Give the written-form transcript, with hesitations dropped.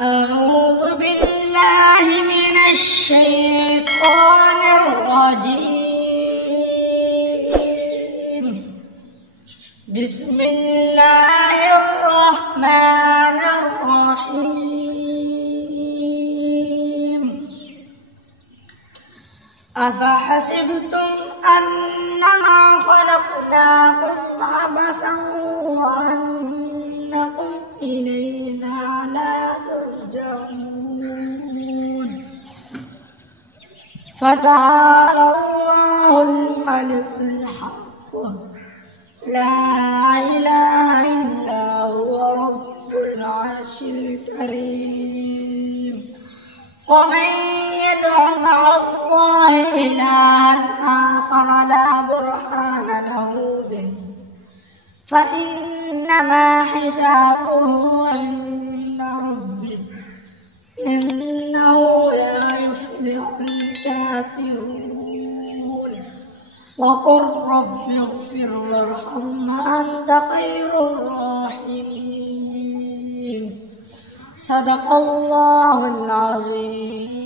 أعوذ بالله من الشيطان الرجيم. بسم الله الرحمن الرحيم. أفحسبتم أنما خلقناكم عبثا وأنكم إلينا لا ترجعون. فتعالى الله الملك الحق لا إله إلا هو رب العرش الكريم. ومن يدع مع الله إلها آخر لا برهان له به فإنما حسابه عند ربه إنه لا يفلح الكافرون. وقل رب اغفر وارحم وأنت خير الراحمين. صدق الله العظيم.